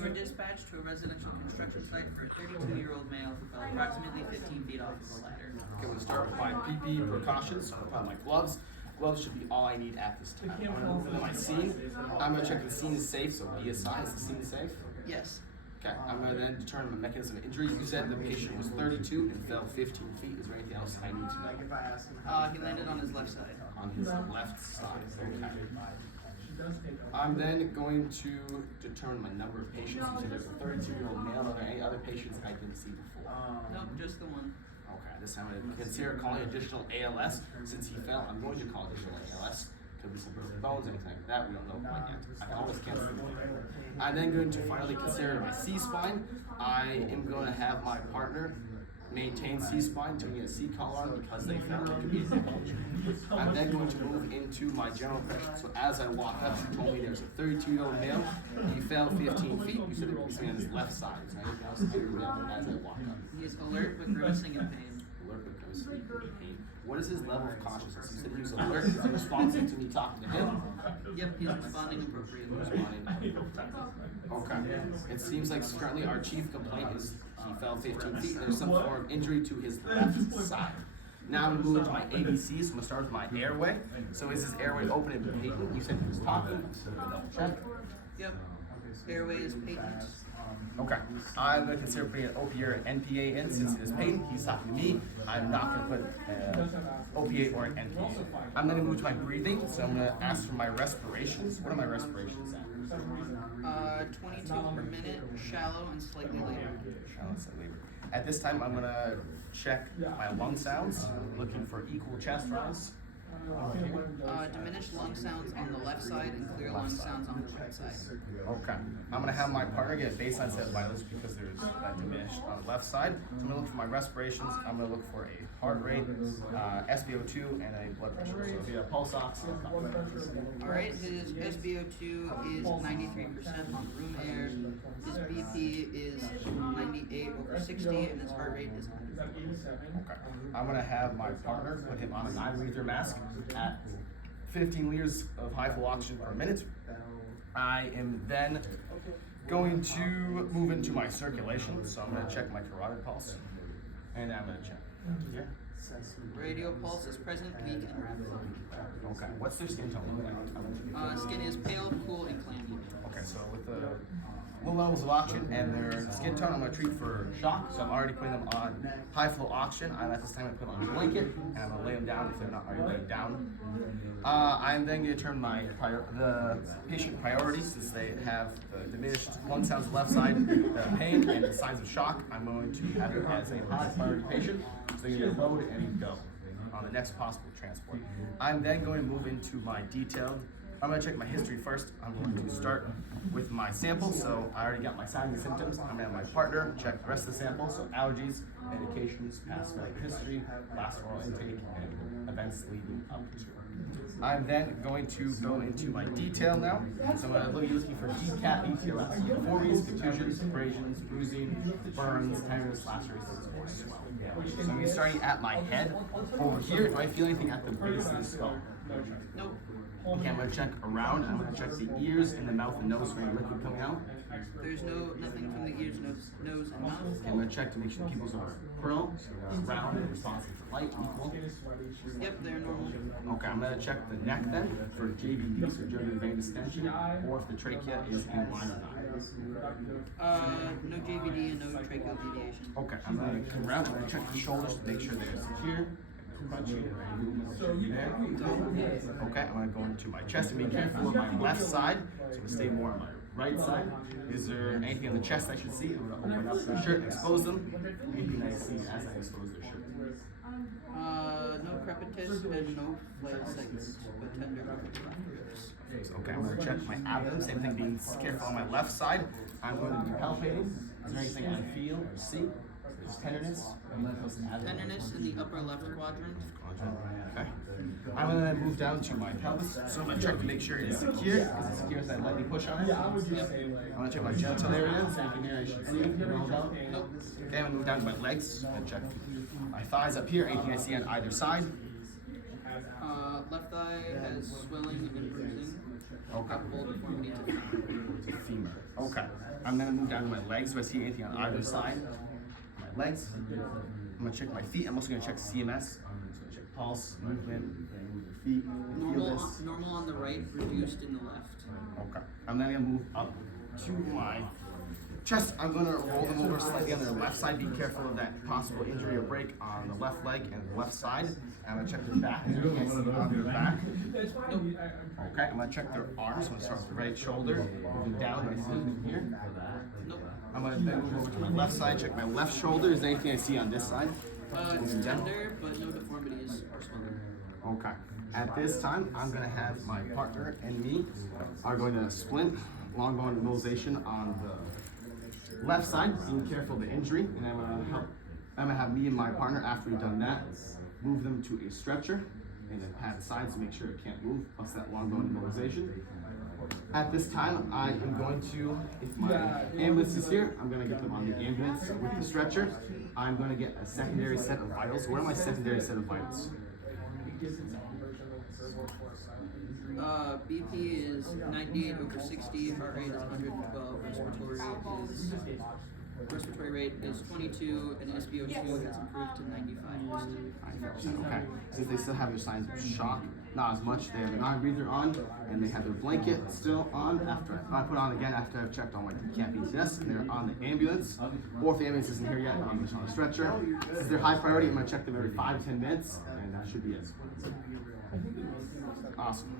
You were dispatched to a residential construction site for a 32-year-old male who fell approximately 15 feet off of a ladder. Okay, we'll start with my PPE precautions. So I'll put on my gloves. Gloves should be all I need at this time. I'm gonna move into my scene. I'm gonna check if the scene is safe, so BSI, is the scene safe? Yes. Okay, I'm gonna then determine the mechanism of injury. You said the patient was 32 and fell 15 feet. Is there anything else I need to know? He landed on his left side. On his left side. Okay. I'm then going to determine my number of patients. You said there's a 32-year-old male. Are there any other patients I didn't see before? Nope, just the one. Okay, this time I'm going to consider calling additional ALS. Since he fell, I'm going to call additional ALS. Could be some broken bones, anything like that. We don't know quite yet. I always can't see anything. I'm then going to finally consider my C-spine. I am going to have my partner maintain C-spine until we get a C-collar on because they fell. It could be a damage. I'm then going to move into my general impression. So as I walk up, she told me there's a 32-year-old male. He fell 15 feet. You said it was on his left side. Is there anything else I need to know as I walk up? He is alert but grimacing in pain. Alert but grimacing in pain. What is his level of consciousness? You said he was alert. Is he responsive to me talking to him? Yep, he's responding appropriately. Okay. It seems like currently our chief complaint is he fell 15 feet and there's some form of injury to his left side. Now I'm moving to my ABCs, so I'm going to start with my airway. So is his airway open and patent? You said he was talking. Check. Yep. Airway is patent. Okay. I'm going to consider putting an opiate or NPA in since it is patent. He's talking to me. I'm not going to put opiate or an NPA. I'm going to move to my breathing, so I'm going to ask for my respirations. What are my respirations at? 22 per minute, shallow and slightly labored. Shallow and slightly labored. At this time, I'm going to check my lung sounds, looking for equal chest rise. Diminished lung sounds on the left side and clear lung sounds on the right side. Okay. I'm going to have my partner get a baseline set of vitals because there's diminished on the left side. So I'm going to look for my respirations. I'm going to look for a heart rate, SpO2, and a blood pressure. So if you have pulse ox, Alright, his SpO2 is 93% on room air, his BP is 98/60, and his heart rate is 100. Okay. I'm going to have my partner put him on a 9-liter mask at 15 liters of high flow oxygen per minute. I am then going to move into my circulation, so I'm going to check my carotid pulse, and I'm going to check. Yeah. Radial pulse is present, weak, and rapid. Okay. What's their skin tone look like? Skin is pale, cool, and clammy. Okay, so with the low levels of oxygen and their skin tone, I'm going to treat for shock. So I'm already putting them on high flow oxygen. At this time I put on a blanket and I'm going to lay them down if they're not already laid down. I'm then going to turn the patient priorities since they have the diminished lung sounds on the left side, the pain, and the signs of shock. I'm going to have it as a high priority patient. So you're going to load and go on the next possible transport. I'm then going to move into my detailed. I'm going to check my history first. I'm going to start with my sample. So I already got my signs and symptoms. I'm going to have my partner check the rest of the sample. So allergies, medications, past medical history, last oral intake, and events leading up to. I'm then going to go into my detail now. So I'm going to be looking for DCAT, ETLS, deformities, contusions, abrasions, bruising, burns, tenderness, lacerations, or swelling. So I'm going to be starting at my head. Over here, do I feel anything at the base of the skull? Nope. Okay, I'm going to check around. I'm going to check the ears and the mouth and nose for any liquid coming out. There's nothing from the ears, nose, and mouth. Okay, I'm going to check to make sure the pupils are prone, round, and responsive to light, equal. Yep, they're normal. Okay, I'm going to check the neck then for JVD, so jugular vein distension, or if the trachea is in line or not. No JVD and no tracheal deviation. Okay, I'm going to come around. I'm going to check the shoulders to make sure they're secure. Crunchy. Okay, I'm going to go into my chest and be careful of my left side. So I'm going to stay more on my right side. Is there anything on the chest I should see? I'm going to open up their shirt and expose them. Anything I see as I expose their shirt. No crepitus and no flared segments, but tender ribs. Okay, I'm going to check my abdomen. Same thing, being careful on my left side. I'm going to be palpating. Is there anything I feel or see? There's tenderness. Tenderness in the upper left quadrant. Okay. I'm going to move down to my pelvis. So I'm going to check to make sure it's secure. Is it secure as I lightly push on it? Yep. I'm going to check my genital area. Is there anything here I should see? Nope. Okay, I'm going to move down to my legs and check my thighs up here. Anything I see on either side? Left thigh has swelling and bruising. Okay. palpable deformity to Femur. Okay. I'm gonna move down to my legs. Do I see anything on either side? My legs. I'm gonna check my feet. I'm also gonna check CMS. So I'm gonna check pulse, movement. Move your feet. Feel this. normal on the right, reduced in the left. Okay. I'm then gonna move up to my chest. I'm gonna roll them over slightly on their left side. Be careful of that possible injury or break on the left leg and the left side. I'm gonna check their back. You can't see on their back. Okay. I'm gonna check their arms. I'm gonna start with the right shoulder, moving down my feet here. Nope. I'm gonna then move over to my left side. Check my left shoulder. Is there anything I see on this side? It's tender, but no deformities or swelling. Okay. At this time, I'm gonna have my partner and me are going to splint long bone immobilization on the left side, being careful of the injury, and I'm gonna have me and my partner, after we've done that, move them to a stretcher and then pat the sides to make sure it can't move, plus that long bone immobilization. At this time, I am going to, if my ambulance is here, I'm going to get them on the ambulance with the stretcher. I'm going to get a secondary set of vitals. What are my secondary set of vitals? BP is 98 over 60, heart rate is 112, respiratory rate is 22, and SpO2 has improved to 95%. Okay. Since they still have their signs of shock, not as much. They have a non-breather on, and they have their blanket still on. After I put on again after I've checked on my camp ETS, and they're on the ambulance. Or if the ambulance isn't here yet, I'm just on a stretcher. Since they're high priority, I'm gonna check them every 5 to 10 minutes, and that should be it. Awesome.